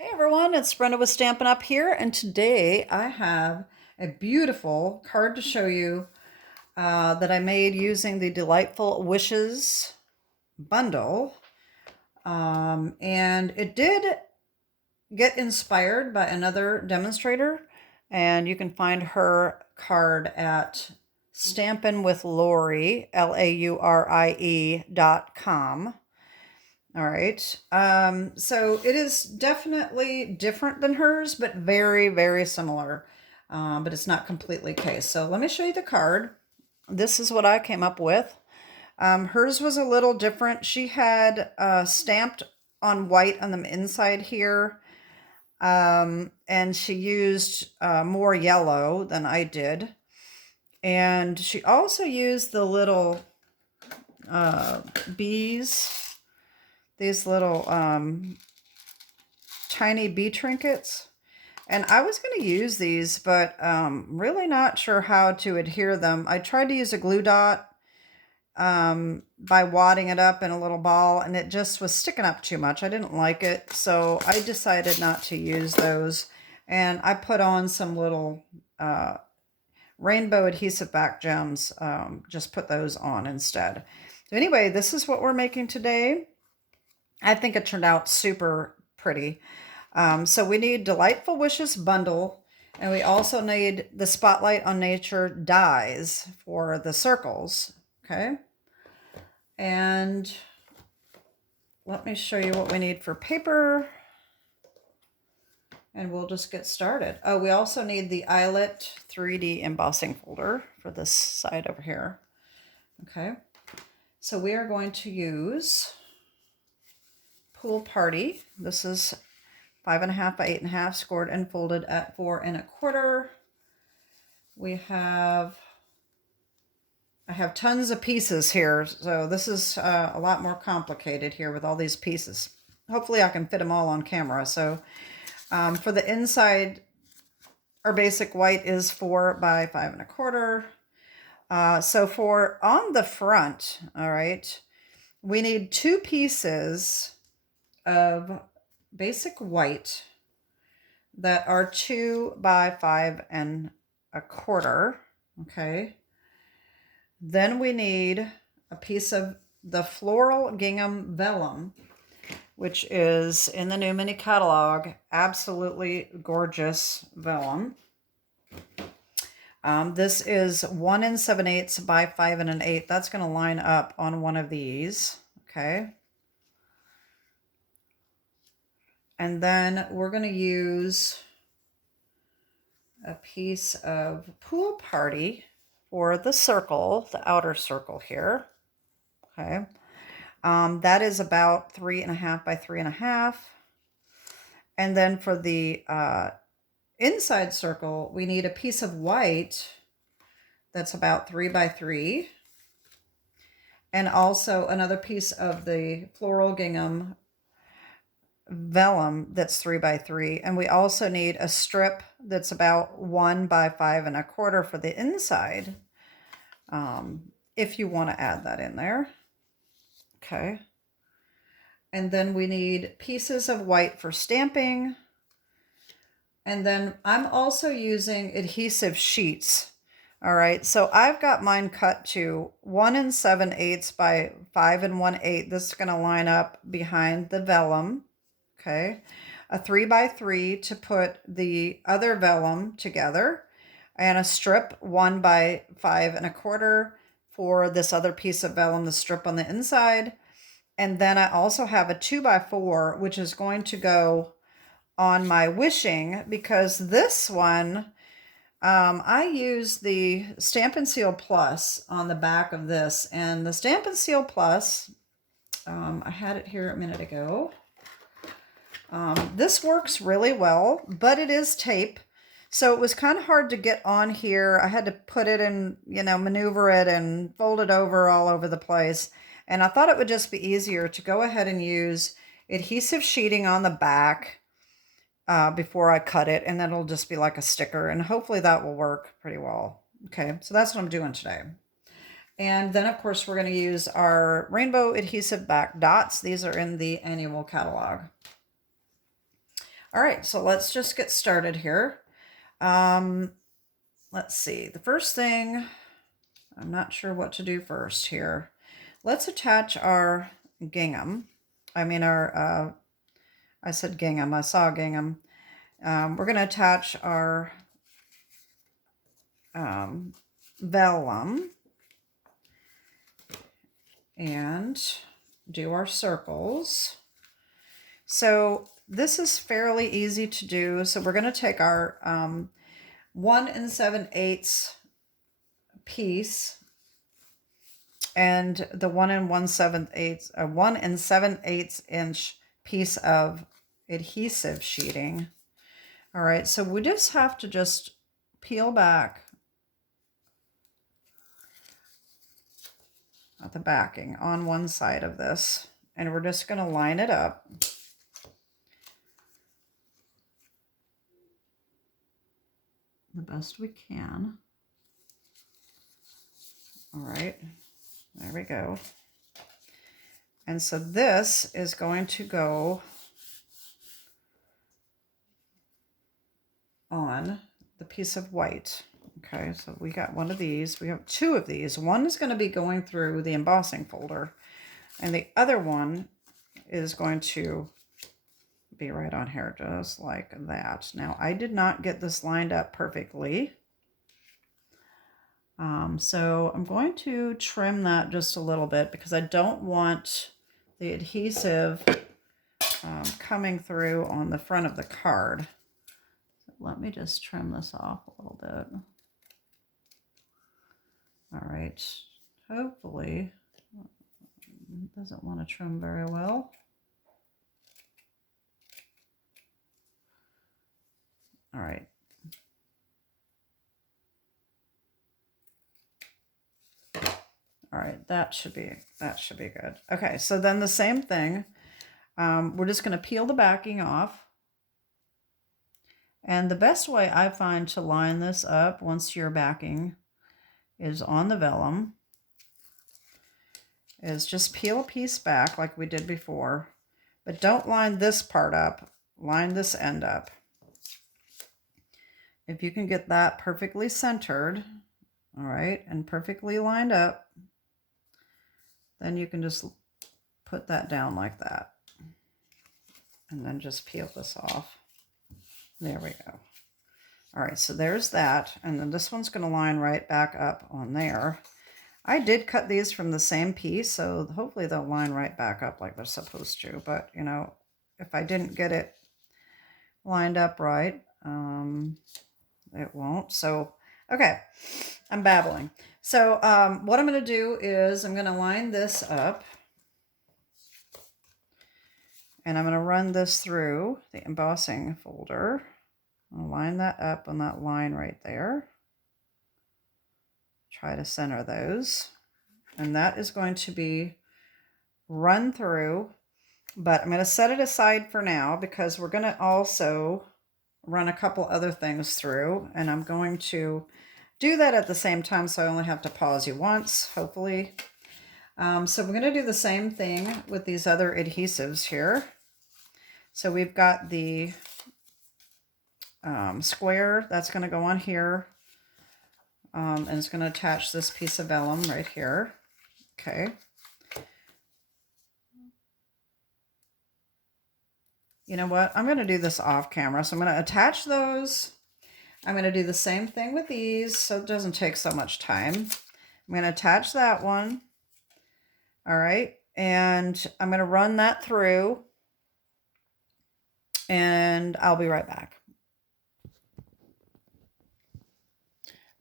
Hey everyone, it's Brenda with Stampin' Up here, and today I have a beautiful card to show you that I made using the Delightful Wishes bundle. And it did get inspired by another demonstrator, and you can find her card at Stampin with Laurie, LAURIE.com. All right. So it is definitely different than hers, but very, very similar. But it's not completely case. So let me show you the card. This is what I came up with. Hers was a little different. She had stamped on white on the inside here. And she used more yellow than I did. And she also used the little bees. These little tiny bee trinkets. And I was going to use these, but really not sure how to adhere them. I tried to use a glue dot by wadding it up in a little ball, and it just was sticking up too much. I didn't like it, so I decided not to use those. And I put on some little rainbow adhesive back gems, just put those on instead. So anyway, this is what we're making today. I think it turned out super pretty. So we need Delightful Wishes bundle, and we also need the Spotlight on Nature dies for the circles, okay? And let me show you what we need for paper, and we'll just get started. Oh, we also need the eyelet 3D embossing folder for this side over here, okay? So we are going to use Pool Party. This is 5.5 by 8.5, scored and folded at 4 1/4. I have tons of pieces here, so this is a lot more complicated here with all these pieces. Hopefully I can fit them all on camera. So for the inside, our basic white is 4 by 5 1/4. So for on the front, all right, we need 2 pieces of basic white that are 2 by 5 1/4. Okay. Then we need a piece of the floral gingham vellum, which is in the new mini catalog. Absolutely gorgeous vellum. This is 1 7/8 by 5 1/8. That's going to line up on one of these. Okay. And then we're going to use a piece of Pool Party for the circle, the outer circle here. Okay. That is about 3.5 by 3.5. And then for the inside circle, we need a piece of white that's about 3 by 3. And also another piece of the floral gingham vellum that's 3 by 3. And we also need a strip that's about 1 by 5 1/4 for the inside, if you want to add that in there. Okay. And then we need pieces of white for stamping. And then I'm also using adhesive sheets. All right, so I've got mine cut to 1 7/8 by 5 1/8. This is going to line up behind the vellum. Okay, a 3 by 3 to put the other vellum together, and a strip 1 by 5 1/4 for this other piece of vellum, the strip on the inside. And then I also have a 2 by 4, which is going to go on my wishing, because this one, I use the Stampin' Seal Plus on the back of this. And the Stampin' Seal Plus, I had it here a minute ago. This works really well, but it is tape. So it was kind of hard to get on here. I had to put it in, maneuver it and fold it over all over the place. And I thought it would just be easier to go ahead and use adhesive sheeting on the back before I cut it. And then it'll just be like a sticker. And hopefully that will work pretty well. Okay, so that's what I'm doing today. And then, of course, we're going to use our rainbow adhesive back dots. These are in the annual catalog. All right, so let's just get started here. Let's see. The first thing, I'm not sure what to do first here. Let's attach our gingham. I mean our, I said gingham, I saw gingham. We're going to attach our vellum and do our circles. So this is fairly easy to do. So we're going to take our 1 7/8 piece and the 1 7/8 inch piece of adhesive sheeting. All right, so we just have to just peel back at the backing on one side of this, and we're just going to line it up. The best we can. All right, there we go. And so this is going to go on the piece of white. Okay, so we got one of these. We have two of these. One is going to be going through the embossing folder, and the other one is going to be right on here, just like that. Now, I did not get this lined up perfectly. So I'm going to trim that just a little bit because I don't want the adhesive coming through on the front of the card. So let me just trim this off a little bit. All right, hopefully it doesn't want to trim very well. All right. All right, that should be good. Okay, so then the same thing. We're just going to peel the backing off. And the best way I find to line this up once your backing is on the vellum is just peel a piece back like we did before, but don't line this part up, line this end up. If you can get that perfectly centered, all right, and perfectly lined up, then you can just put that down like that. And then just peel this off. There we go. All right, so there's that. And then this one's going to line right back up on there. I did cut these from the same piece, so hopefully they'll line right back up like they're supposed to. But, you know, if I didn't get it lined up right, it won't. So, okay, I'm babbling. So what I'm going to do is I'm going to line this up. And I'm going to run this through the embossing folder. I'll line that up on that line right there. Try to center those. And that is going to be run through, but I'm going to set it aside for now because we're going to also run a couple other things through, and I'm going to do that at the same time, so I only have to pause you once, hopefully. So we're going to do the same thing with these other adhesives here. So we've got the square that's going to go on here, and it's going to attach this piece of vellum right here. Okay. You know what? I'm going to do this off camera. So I'm going to attach those. I'm going to do the same thing with these so it doesn't take so much time. I'm going to attach that one. All right. And I'm going to run that through. And I'll be right back.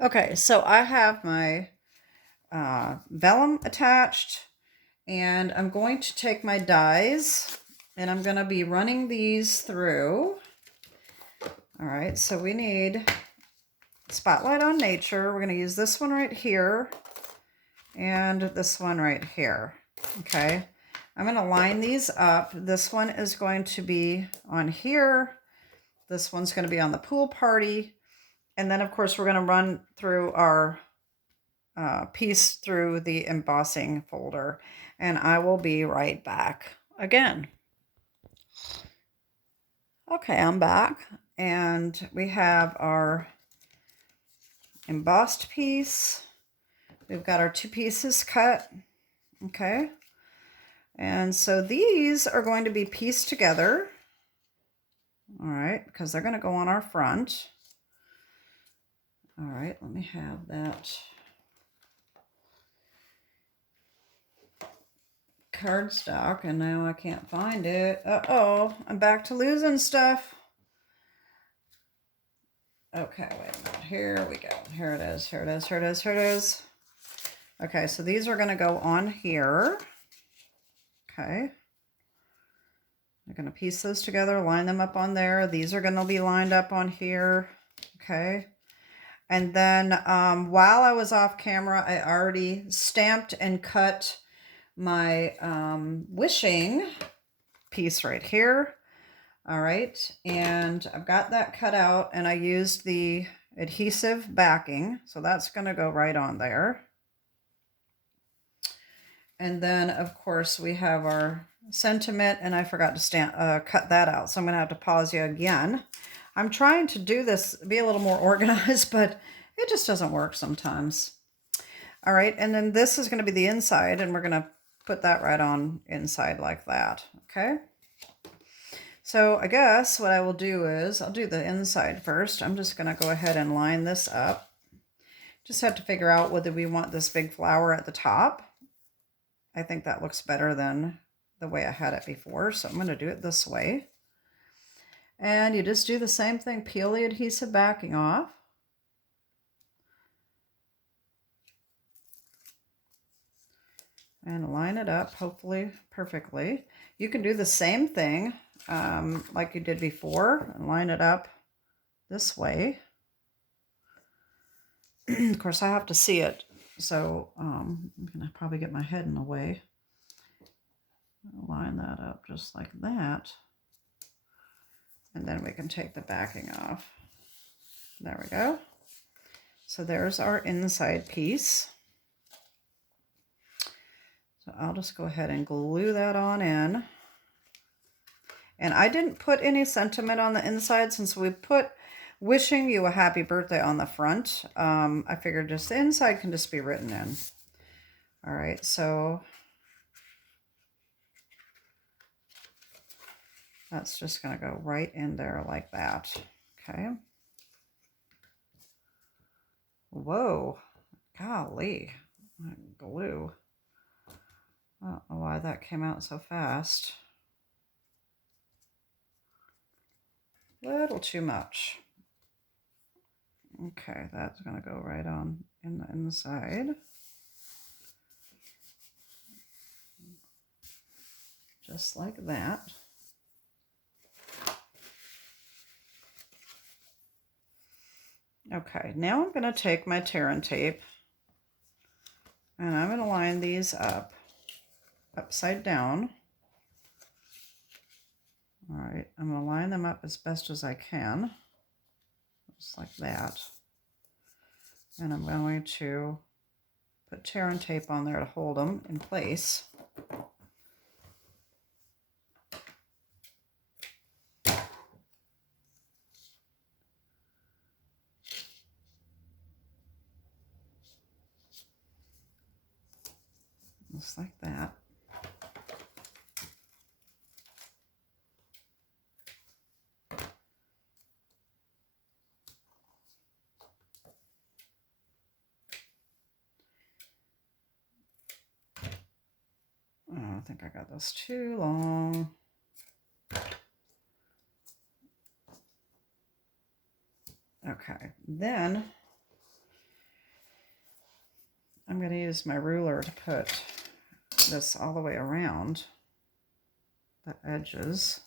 Okay, so I have my vellum attached, and I'm going to take my dies, and I'm going to be running these through. All right, so we need Spotlight on Nature. We're going to use this one right here, and this one right here. Okay, I'm going to line these up. This one is going to be on here. This one's going to be on the pool party. And then, of course, we're going to run through our piece through the embossing folder. And I will be right back again. Okay, I'm back, and we have our embossed piece. We've got our 2 pieces cut, okay? And so these are going to be pieced together, all right, because they're going to go on our front. All right, let me have that cardstock, and now I can't find it. Uh-oh, I'm back to losing stuff. Okay, wait a minute. Here we go. Here it is. Here it is. Here it is. Here it is. Okay, so these are going to go on here. Okay. I'm going to piece those together, line them up on there. These are going to be lined up on here. Okay. And then while I was off camera, I already stamped and cut my wishing piece right here. All right. And I've got that cut out, and I used the adhesive backing. So that's going to go right on there. And then, of course, we have our sentiment, and I forgot to cut that out. So I'm going to have to pause you again. I'm trying to do this, be a little more organized, but it just doesn't work sometimes. All right, and then this is going to be the inside, and we're going to put that right on inside like that, okay? So I guess what I will do is, I'll do the inside first. I'm just going to go ahead and line this up. Just have to figure out whether we want this big flower at the top. I think that looks better than the way I had it before, so I'm going to do it this way. And you just do the same thing, peel the adhesive backing off. And line it up, hopefully perfectly. You can do the same thing like you did before, and line it up this way. Of course, I have to see it, so I'm going to probably get my head in the way. Line that up just like that. And then we can take the backing off. There we go. So there's our inside piece. So I'll just go ahead and glue that on in. And I didn't put any sentiment on the inside since we put wishing you a happy birthday on the front. I figured just the inside can just be written in. All right, so that's just going to go right in there like that. Okay. Whoa, golly, glue. I don't know why that came out so fast. A little too much. Okay, that's going to go right on in the inside. Just like that. Okay, now I'm going to take my tear and tape, and I'm going to line these up upside down. All right, I'm going to line them up as best as I can, just like that. And I'm going to put tear and tape on there to hold them in place. Just like that. Oh, I think I got this too long. Okay, then I'm going to use my ruler to put this all the way around the edges.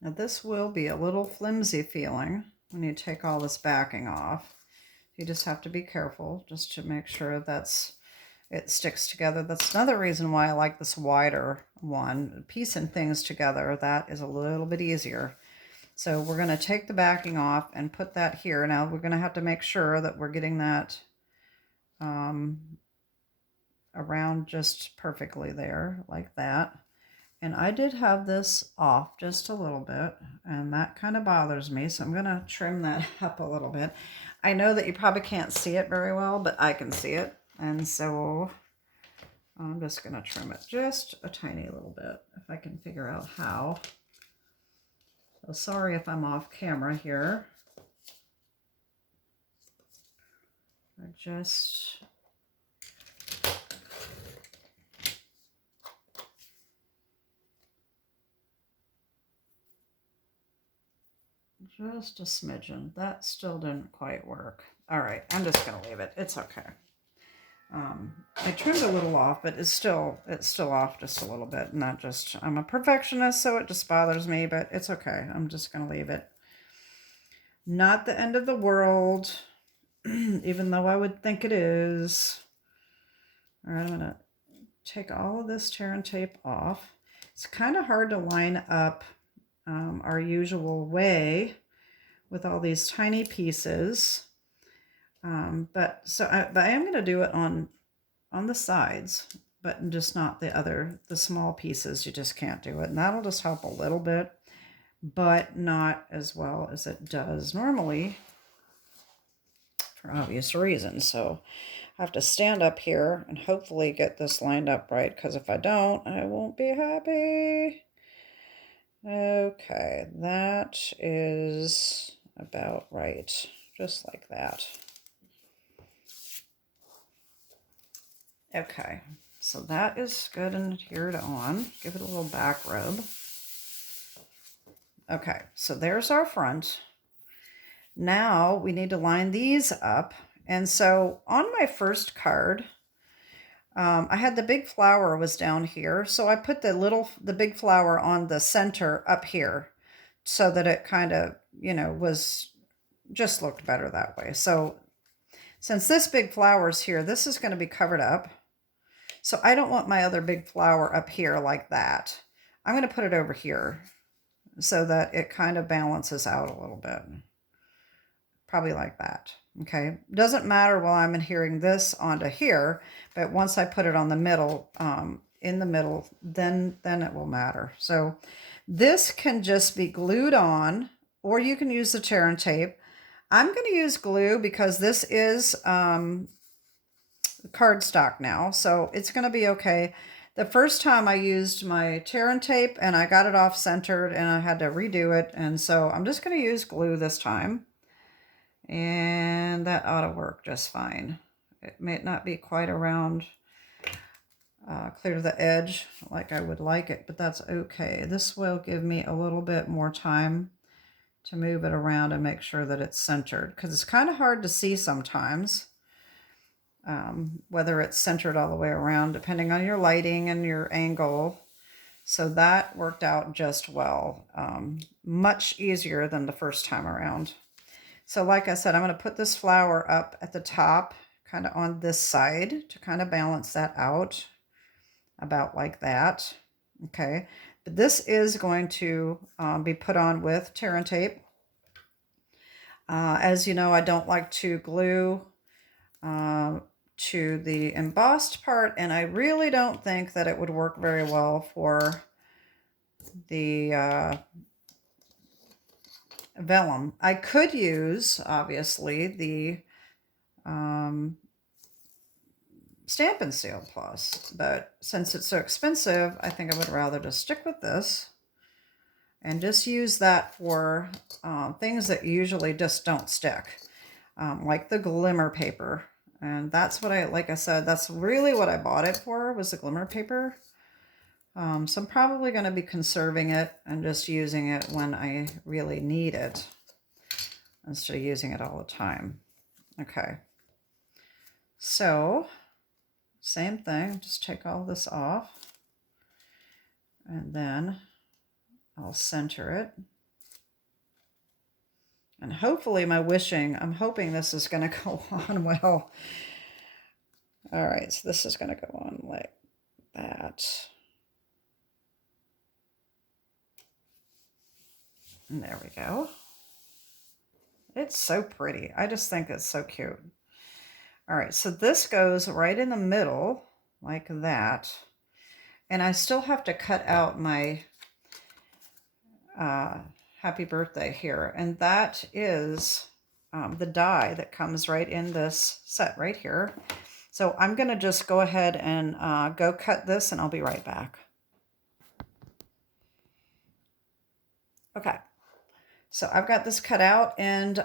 Now this will be a little flimsy feeling when you take all this backing off. You just have to be careful just to make sure it sticks together. That's another reason why I like this wider one. Piecing things together, that is a little bit easier. So we're going to take the backing off and put that here. Now we're going to have to make sure that we're getting that around just perfectly there, like that. And I did have this off just a little bit, and that kind of bothers me, so I'm going to trim that up a little bit. I know that you probably can't see it very well, but I can see it, and so I'm just going to trim it just a tiny little bit, if I can figure out how. So sorry if I'm off camera here. I just a smidgen. That still didn't quite work. All right, I'm just going to leave it. It's okay. I trimmed a little off, but it's still off just a little bit. Not just, I'm a perfectionist, so it just bothers me, but it's okay. I'm just going to leave it. Not the end of the world, even though I would think it is. All right, I'm going to take all of this tear and tape off. It's kind of hard to line up our usual way with all these tiny pieces. But I am going to do it on the sides, but just not the small pieces. You just can't do it. And that'll just help a little bit, but not as well as it does normally for obvious reasons. So I have to stand up here and hopefully get this lined up right, because if I don't, I won't be happy. Okay, that is about right, just like that. Okay, so that is good and adhered on. Give it a little back rub. Okay, so there's our front. Now we need to line these up. And so on my first card, I had the big flower was down here. So I put the big flower on the center up here so that it kind of, just looked better that way. So since this big flower's here, this is going to be covered up. So I don't want my other big flower up here like that. I'm going to put it over here so that it kind of balances out a little bit. Probably like that. Okay. Doesn't matter while I'm adhering this onto here, but once I put it on the middle, in the middle, then it will matter. So this can just be glued on, or you can use the tear and tape. I'm going to use glue because this is cardstock now, so it's going to be okay. The first time I used my tear and tape and I got it off centered and I had to redo it, and so I'm just going to use glue this time, and that ought to work just fine. It may not be quite around clear to the edge like I would like it, but that's okay. This will give me a little bit more time to move it around and make sure that it's centered, because it's kind of hard to see sometimes. Whether it's centered all the way around, depending on your lighting and your angle. So that worked out just well. Much easier than the first time around. So like I said, I'm going to put this flower up at the top, kind of on this side to kind of balance that out, about like that. Okay, but this is going to be put on with tear and tape. As you know, I don't like to glue to the embossed part, and I really don't think that it would work very well for the vellum. I could use, obviously, the Stampin' Seal Plus, but since it's so expensive, I think I would rather just stick with this and just use that for things that usually just don't stick, like the glimmer paper. And that's what like I said, that's really what I bought it for, was the glimmer paper. So I'm probably going to be conserving it and just using it when I really need it, instead of using it all the time. Okay. So, same thing, just take all this off. And then I'll center it. And hopefully I'm hoping this is going to go on well. All right, so this is going to go on like that. And there we go. It's so pretty. I just think it's so cute. All right, so this goes right in the middle like that. And I still have to cut out my happy birthday here. And that is the die that comes right in this set right here. So I'm going to just go ahead and go cut this, and I'll be right back. Okay, so I've got this cut out, and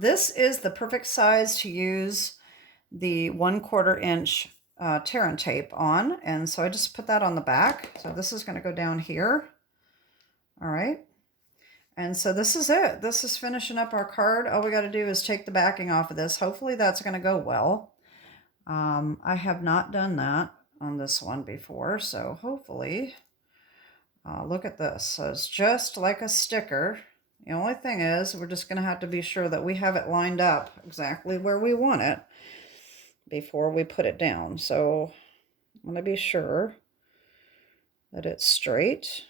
this is the perfect size to use the 1/4 inch tear and tape on. And so I just put that on the back. So this is going to go down here. All right. And so this is it. This is finishing up our card. All we got to do is take the backing off of this. Hopefully that's going to go well. I have not done that on this one before, so hopefully, look at this. So it's just like a sticker. The only thing is we're just going to have to be sure that we have it lined up exactly where we want it before we put it down. So I want to be sure that it's straight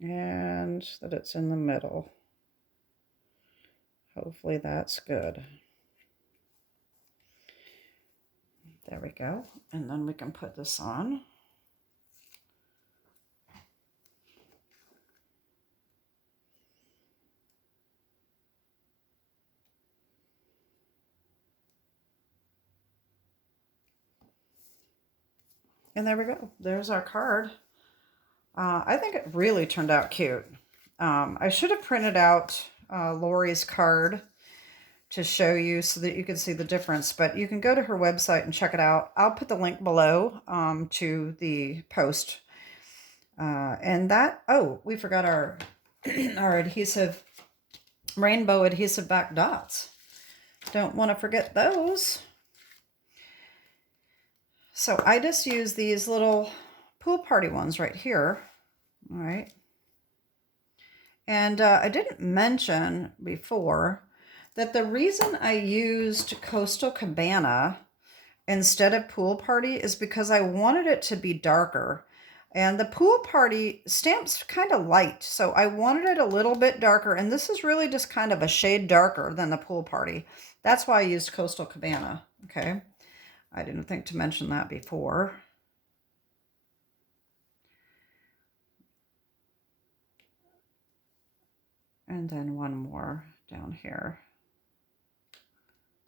and that it's in the middle. Hopefully that's good. There we go. And then we can put this on. And there we go. There's our card. I think it really turned out cute. I should have printed out Laurie's card to show you so that you can see the difference, but you can go to her website and check it out. I'll put the link below to the post. And that, oh, we forgot our, our adhesive, rainbow adhesive back dots. Don't want to forget those. So I just use these little pool party ones right here. All right. And I didn't mention before that the reason I used Coastal Cabana instead of Pool Party is because I wanted it to be darker. And the Pool Party stamp's kind of light, so I wanted it a little bit darker. And this is really just kind of a shade darker than the Pool Party. That's why I used Coastal Cabana, okay? I didn't think to mention that before. And then one more down here.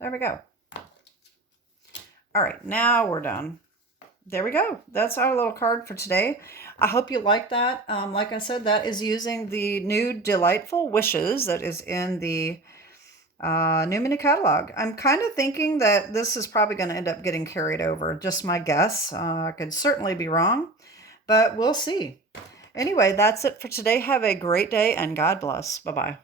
There we go. All right, now we're done. There we go. That's our little card for today. I hope you like that. Like I said, that is using the new Delightful Wishes that is in the new mini catalog. I'm kind of thinking that this is probably going to end up getting carried over. Just my guess. I could certainly be wrong, but we'll see. Anyway, that's it for today. Have a great day and God bless. Bye-bye.